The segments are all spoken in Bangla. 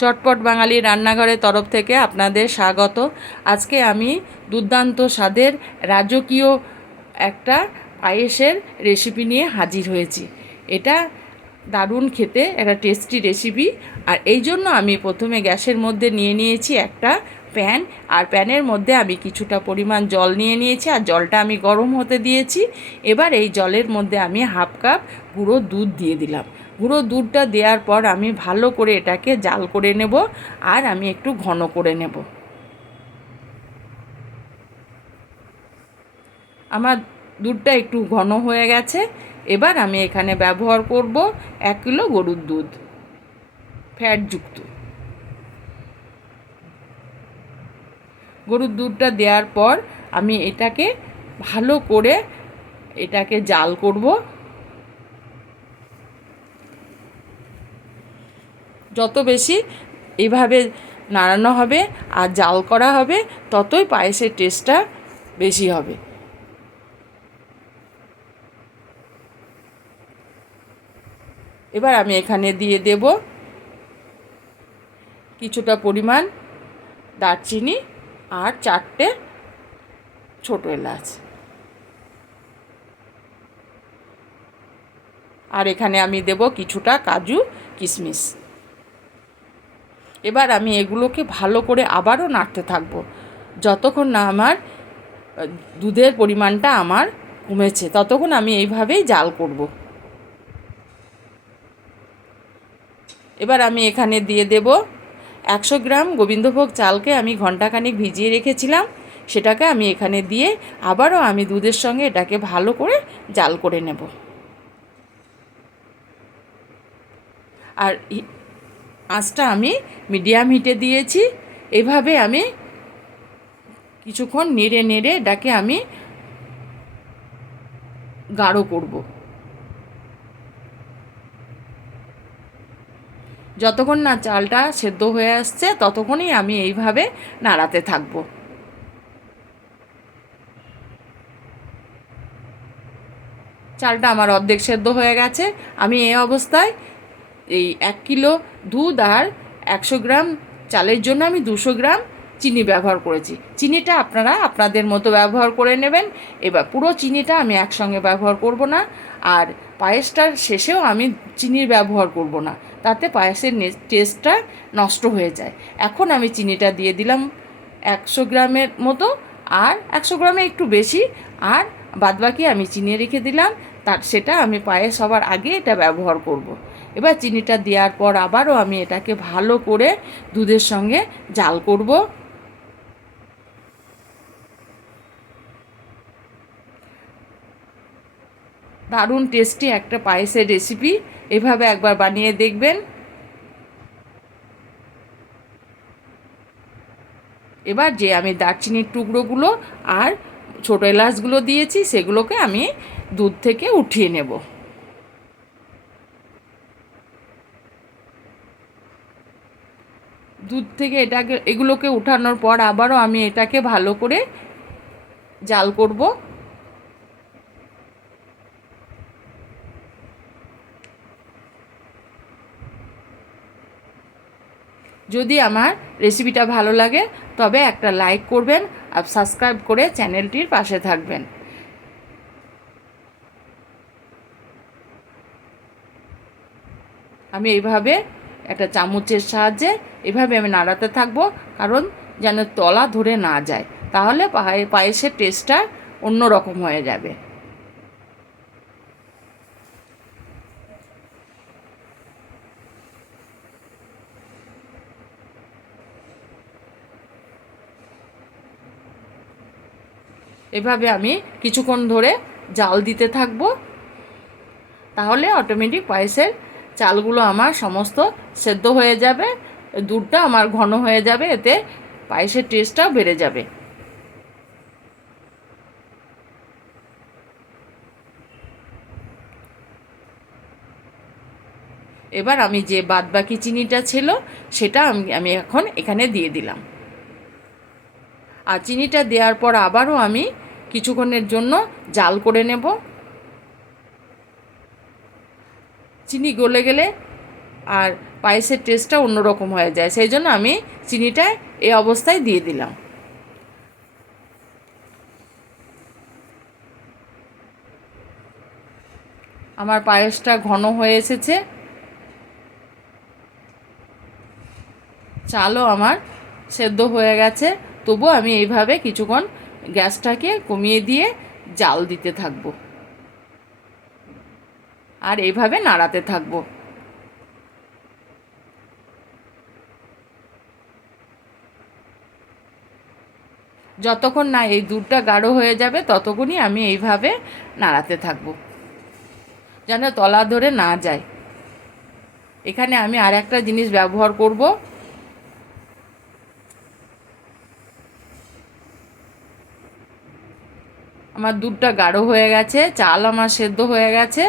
চটপট বাঙালি রান্নাঘরের তরফ থেকে আপনাদের স্বাগত। আজকে আমি দুর্দান্ত স্বাদের রাজকীয় একটা পায়েসের রেসিপি নিয়ে হাজির হয়েছি। এটা দারুণ খেতে, একটা টেস্টি রেসিপি। আর এই জন্য আমি প্রথমে গ্যাসের মধ্যে নিয়ে নিয়েছি একটা প্যান, আর প্যানের মধ্যে আমি কিছুটা পরিমাণ জল নিয়ে নিয়েছি, আর জলটা আমি গরম হতে দিয়েছি। এবার এই জলের মধ্যে আমি হাফ কাপ গুঁড়ো দুধ দিয়ে দিলাম। গুঁড়ো দুধটা দেওয়ার পর আমি ভালো করে এটাকে জাল করে নেব, আর আমি একটু ঘন করে নেব। আমার দুধটা একটু ঘন হয়ে গেছে। এবার আমি এখানে ব্যবহার করব 1 কিলো গরুর দুধ, ফ্যাটযুক্ত। গরুর দুধটা দেওয়ার পর আমি এটাকে ভালো করে জাল করব। যত বেশি এইভাবে নাড়ানো হবে আর জাল করা হবে, ততই পায়েসের টেস্টটা বেশি হবে। এবার আমি এখানে দিয়ে দেব কিছুটা পরিমাণ দারচিনি আর 4টে ছোটো এলাচ। আর এখানে আমি দেব কিছুটা কাজু কিশমিশ। এবার আমি এগুলোকে ভালো করে আবারও নাড়তে থাকবো যতক্ষণ না আমার দুধের পরিমাণটা আমার কমেছে, ততক্ষণ আমি এইভাবেই জাল করব। এবার আমি এখানে দিয়ে দেব 100 গ্রাম গোবিন্দভোগ চালকে আমি ঘন্টাখানিক ভিজিয়ে রেখেছিলাম। সেটাকে আমি এখানে দিয়ে আবারও আমি দুধের সঙ্গে এটাকে ভালো করে জাল করে নেব। আর আঁচটা আমি মিডিয়াম হিটে দিয়েছি। এভাবে আমি কিছুক্ষণ নেড়ে নেড়ে এটাকে আমি গাঢ় করব। যতক্ষণ না চালটা সেদ্ধ হয়ে আসছে, ততক্ষণই আমি এইভাবে নাড়াতে থাকব। চালটা আমার অর্ধেক সেদ্ধ হয়ে গেছে। আমি এই অবস্থায় এই 1 কিলো দুধ আর 100 গ্রাম চালের জন্য আমি 200 গ্রাম চিনি ব্যবহার করেছি। চিনিটা আপনারা আপনাদের মতো ব্যবহার করে নেবেন। এবার পুরো চিনিটা আমি একসঙ্গে ব্যবহার করব না, আর পায়েসটার শেষেও আমি চিনির ব্যবহার করব না, তাতে পায়েসের টেস্টটা নষ্ট হয়ে যায়। এখন আমি চিনিটা দিয়ে দিলাম 100 গ্রামের মতো, আর 100 গ্রামে একটু বেশি, আর বাদবাকি আমি চিনি রেখে দিলাম। সেটা আমি পায়েস হবার আগে এটা ব্যবহার করব। এবার চিনিটা দেওয়ার পর আবারও আমি এটাকে ভালো করে দুধের সঙ্গে জাল করব। দারুণ টেস্টি একটা পায়েসের রেসিপি, এভাবে একবার বানিয়ে দেখবেন। এবার যে আমি দারচিনির টুকরোগুলো আর ছোটো এলাচগুলো দিয়েছি, সেগুলোকে আমি দুধ থেকে উঠিয়ে নেব। দুধ থেকে এগুলোকে উঠানোর পর আবারও আমি এটাকে ভালো করে জাল করব। যদি আমার রেসিপিটা ভালো লাগে তবে একটা লাইক করবেন, আর সাবস্ক্রাইব করে চ্যানেলটির পাশে থাকবেন। আমি এইভাবে একটা চামচের সাহায্যে এভাবে আমি নাড়াতে থাকবো, কারণ যেন তলা ধরে না যায়, তাহলে পায়েসের টেস্টটা অন্য রকম হয়ে যাবে। এভাবে আমি কিছুক্ষণ ধরে জাল দিতে থাকবো, তাহলে অটোমেটিক পায়েসের চালগুলো আমার সমস্ত সেদ্ধ হয়ে যাবে, দুধটা আমার ঘন হয়ে যাবে, এতে পায়েসের টেস্টটাও বেড়ে যাবে। এবার আমি যে বাদবাকি চিনিটা ছিল সেটা আমি এখন এখানে দিয়ে দিলাম। আর চিনিটা দেওয়ার পর আবারও আমি কিছুক্ষণের জন্য জাল করে নেব। চিনি গলে গেলে আর পায়েসের টেস্টটা অন্যরকম হয়ে যায়, সেই জন্য আমি চিনিটা এই অবস্থায় দিয়ে দিলাম। আমার পায়েসটা ঘন হয়ে এসেছে, চালও আমার সেদ্ধ হয়ে গেছে। তবু আমি এইভাবে কিছুক্ষণ গ্যাসটাকে কমিয়ে দিয়ে জাল দিতে থাকবো আর এইভাবে নাড়াতে থাকবো। যতক্ষণ না এই দুধটা গাঢ় হয়ে যাবে ততক্ষণই আমি এইভাবে নাড়াতে থাকবো যেন তলা ধরে না যায়। এখানে আমি আর একটা জিনিস ব্যবহার করব। আমার দুধটা গাঢ় হয়ে গেছে, চাল আমার সেদ্ধ হয়ে গেছে।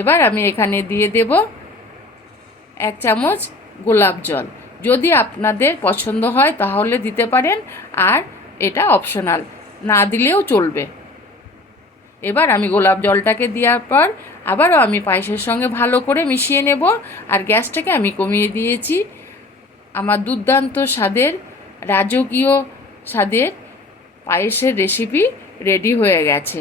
এবার আমি এখানে দিয়ে দেব 1 চামচ গোলাপ জল। যদি আপনাদের পছন্দ হয় তাহলে দিতে পারেন, আর এটা অপশনাল, না দিলেও চলবে। এবার আমি গোলাপ জলটাকে দেওয়ার পর আবারও আমি পায়েসের সঙ্গে ভালো করে মিশিয়ে নেব, আর গ্যাসটাকে আমি কমিয়ে দিয়েছি। আমার দুর্দান্ত স্বাদের, রাজকীয় স্বাদের পায়েসের রেসিপি রেডি হয়ে গেছে।